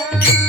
Yeah.